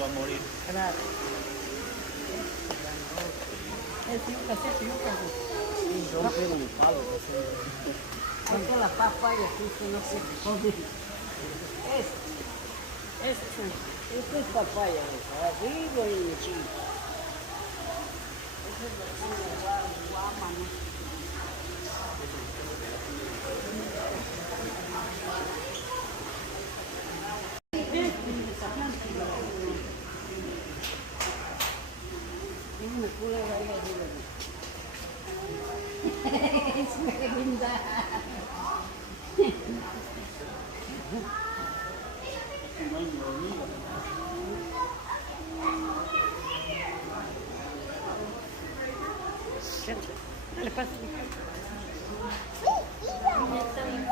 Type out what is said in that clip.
A morir. Claro. Es yuca, sí, yuca. Y romper un palo, no sé. Porque la papaya justo no se come. Esto es papaya, arriba y chico. Esa es la guama, ¿no? Una culebra ahí arriba. Es linda. Dale, pasa. Ya está bien,